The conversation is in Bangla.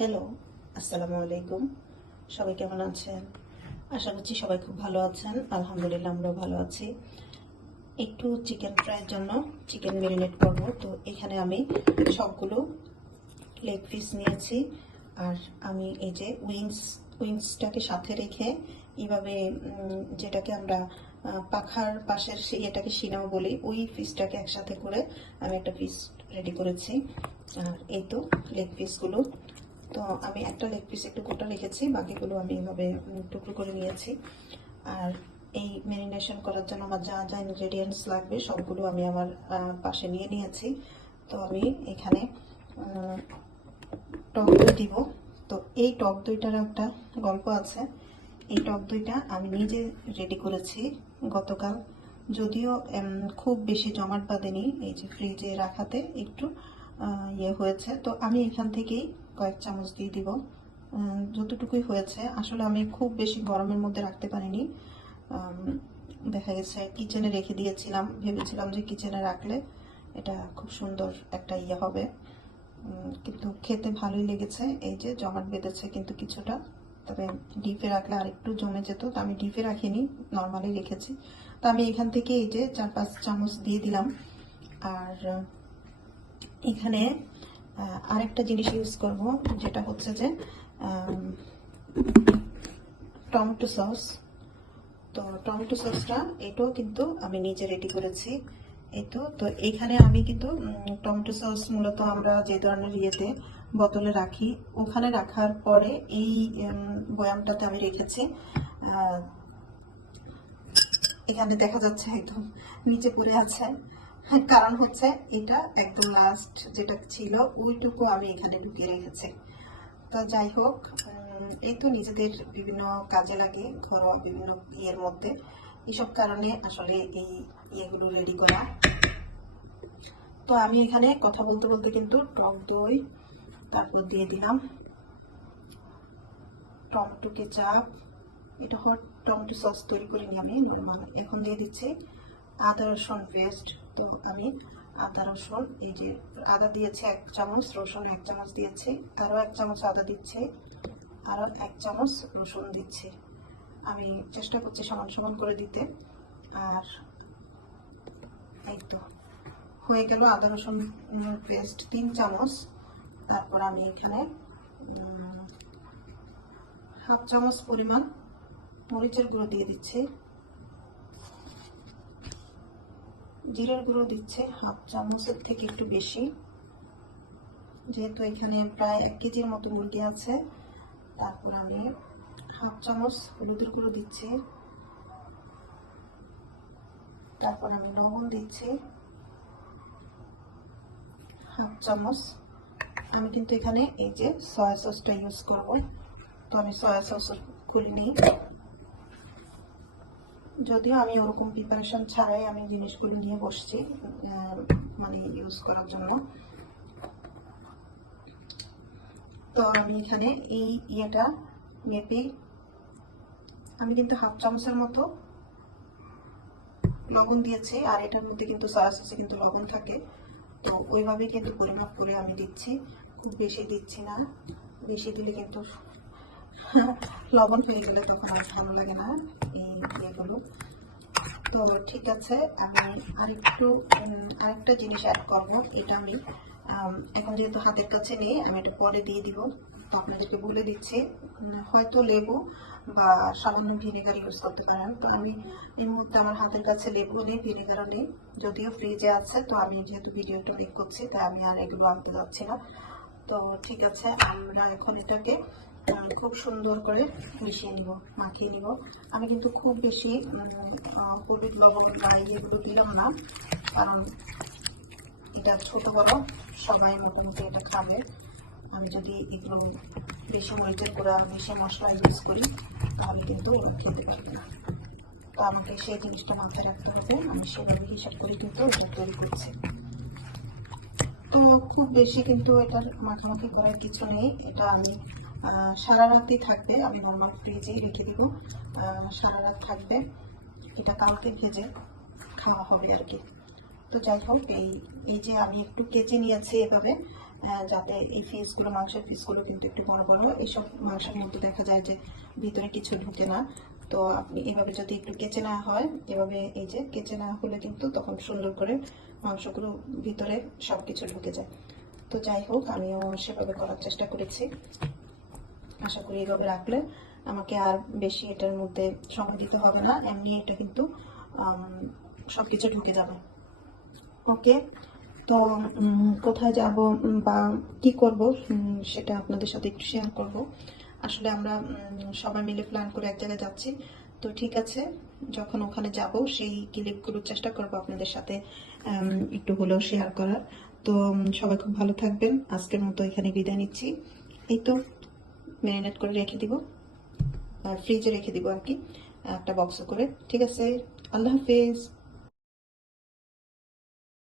হ্যালো, আসসালামু আলাইকুম। সবাই কেমন আছেন? আশা করছি সবাই খুব ভালো আছেন। আলহামদুলিল্লাহ আমরাও ভালো আছি। একটু চিকেন ফ্রাইয়ের জন্য চিকেন ম্যারিনেট করব। তো এখানে আমি সবগুলো লেগ পিস নিয়েছি। আর আমি এই যে উইংসটাকে সাথে রেখে এইভাবে যেটাকে আমরা পাখার পাশের এটাকে সিনাও বলি, ওই পিসটাকে একসাথে করে আমি একটা পিস রেডি করেছি। আর এই তো লেগ পিসগুলো। তো আমি একটা লেগ পিস একটু গোটা রেখেছি, বাকিগুলো আমি এভাবে টুকরো করে নিয়েছি। আর এই ম্যারিনেশন করার জন্য আমার যা যা ইনগ্রেডিয়েন্টস লাগবে সবগুলো আমি আমার পাশে নিয়ে নিয়েছি। তো আমি এখানে টক দই দিব। তো এই টক দইটার একটা গল্প আছে। এই টক দইটা আমি নিজে রেডি করেছি গতকাল, যদিও খুব বেশি জমাট বাঁধেনি, এই যে ফ্রিজে রাখাতে একটু ইয়ে হয়েছে। তো আমি এখান থেকেই কয়েক চামচ দিয়ে দিব, যতটুকুই হয়েছে। আসলে আমি খুব বেশি গরমের মধ্যে রাখতে পারিনি, দেখা গেছে কিচেনে রেখে দিয়েছিলাম, ভেবেছিলাম যে কিচেনে রাখলে এটা খুব সুন্দর একটা ইয়ে হবে, কিন্তু খেতে ভালোই লেগেছে। এই যে জমাট বেঁধেছে কিন্তু কিছুটা, তবে ডিপে রাখলে আর একটু জমে যেত। তো আমি ডিপে রাখিনি, নর্মালি রেখেছি। তো আমি এখান থেকে এই যে 4-5 চামচ দিয়ে দিলাম। আর এখানে আরেকটা জিনিস ইউজ করব, যেটা হচ্ছে যে টমেটো সস। তো টমেটো সসটা এটাও কিন্তু আমি নিজে রেডি করেছি। এই তো তো এইখানে আমি কিন্তু টমেটো সস মূলত আমরা যে ধরনের ইয়েতে বোতলে রাখি, ওখানে রাখার পরে এই বয়ামটাতে আমি রেখেছি। এখানে দেখা যাচ্ছে একদম নিচে পড়ে আছে, কারণ হচ্ছে এটা একদম লাস্ট যেটা ছিল ওইটুকু আমি এখানে ঢুকিয়ে রেখেছি। তো যাই হোক, এই তো নিজেদের বিভিন্ন কাজে লাগে, ঘরোয়া বিভিন্ন ইয়ের মধ্যে, এইসব কারণে আসলে এই ইয়েগুলো রেডি করা। তো আমি এখানে কথা বলতে বলতে কিন্তু টক দই, তারপর দিয়ে দিলাম টমেটো কেচাপ, এটা হট টমেটো সস তৈরি করিনি আমি, এখন দিয়ে দিচ্ছি আদা রসুন পেস্ট। তো আমি আদা রসুন, এই যে আদা দিয়েছি 1 চামচ, রসুন 1 চামচ দিয়েছি, আরও 1 চামচ আদা দিচ্ছি, আরও 1 চামচ রসুন দিচ্ছি। আমি চেষ্টা করছি সমান সমান করে দিতে। আর এই তো হয়ে গেল আদা রসুন পেস্ট 3 চামচ। তারপর আমি এখানে হাফ চামচ পরিমাণ মরিচের গুঁড়ো দিয়ে দিচ্ছি, জিরের গুঁড়ো দিচ্ছে হাফ চামচের থেকে একটু বেশি, যেহেতু এখানে প্রায় 1 কেজির মতো মুরগি আছে। তারপর আমি হাফ চামচ হলুদের গুঁড়ো দিচ্ছি, তারপর আমি লবণ দিচ্ছি হাফ চামচ। আমি কিন্তু এখানে এই যে সয়া সসটা ইউজ করব, তো আমি সয়া সস খুলে নিই, যদিও আমি ওরকম প্রিপারেশন ছাড়াই আমি জিনিসগুলো নিয়ে বসছি মানে ইউজ করার জন্য। তো আমি এখানে এই ইয়েটা মেপে আমি কিন্তু হাফ চামচের মতো লবণ দিয়েছি, আর এটার মধ্যে কিন্তু সয়া সসে কিন্তু লবণ থাকে, তো ওইভাবে কিন্তু পরিমাপ করে আমি দিচ্ছি, খুব বেশি দিচ্ছি না। বেশি দিলে কিন্তু লবণ হয়ে গেলে তখন আর ভালো লাগে না এই ইয়েগুলো। তো ঠিক আছে, আমি আরেকটা জিনিস অ্যাড করবো। এটা আমি এখন যেহেতু হাতের কাছে নেই, আমি এটা পরে দিয়ে দিব। তো আপনাদেরকে বলে দিচ্ছি, হয়তো লেবু বা সামান্য ভিনেগার ইউজ করতে পারেন। তো আমি এই মুহূর্তে আমার হাতের কাছে লেবু নেই, ভিনেগারও নেই, যদিও ফ্রিজে আছে। তো আমি যেহেতু ভিডিওটা মেক করছি, তাই আমি আর এগুলো আনতে যাচ্ছি না। তো ঠিক আছে, আমরা এখন এটাকে খুব সুন্দর করে মিশিয়ে নিব, মাখিয়ে নিব। আমি কিন্তু খুব বেশি হলুদ লবণ বা এগুলো দিলাম না, কারণ এটা ছোট বড় সবাই মোটামুটি এটা খাবে। আমি যদি এগুলো বেশি মরিচের গুঁড়া, বেশি মশলা ইউজ করি, তাহলে কিন্তু খেতে পারবে না। তো আমাকে সেই জিনিসটা মাথায় রাখতে হবে, আমি সেভাবে হিসাব করে কিন্তু এটা তৈরি করছি। তো খুব বেশি কিন্তু এটার মাখামাখি করার কিছু নেই, এটা আমি সারা রাতই থাকবে। আমি নর্মাল ফ্রিজেই রেখে দিব, সারা রাত থাকবে, এটা কালকে ভেজে খাওয়া হবে আর কি। তো যাই হোক, এই যে আমি একটু কেচে নিয়েছি এভাবে, যাতে এই পিসগুলো, মাংসের পিসগুলো কিন্তু একটু বড় বড়। এইসব মাংসের মধ্যে দেখা যায় যে ভিতরে কিছু ঢুকে না। তো আপনি এভাবে যদি একটু কেচে নেওয়া হয়, এভাবে এই যে কেচে নেওয়া হলে কিন্তু তখন সুন্দর করে মাংসগুলো ভিতরে সবকিছু ঢুকে যায়। তো যাই হোক, আমিও সেভাবে করার চেষ্টা করেছি। আশা করি এভাবে রাখলে আমাকে আর বেশি এটার মধ্যে সময় দিতে হবে না, এমনি এটা কিন্তু সবকিছু ঢুকে যাবে। ওকে, তো কোথায় যাব বা কি করব সেটা আপনাদের সাথে একটু শেয়ার করব। আসলে আমরা সবাই মিলে প্ল্যান করে এক জায়গায় যাচ্ছি। তো ঠিক আছে, যখন ওখানে যাব সেই ক্লিপগুলো চেষ্টা করব আপনাদের সাথে একটু হলেও শেয়ার করার। তো সবাই খুব ভালো থাকবেন। আজকের মতো এখানে বিদায় নিচ্ছি। এই তো ম্যারিনেট করে রেখে দিব, ফ্রিজে রেখে দিব আর কি, একটা বক্সে করে। ঠিক আছে, আল্লাহ হাফেজ।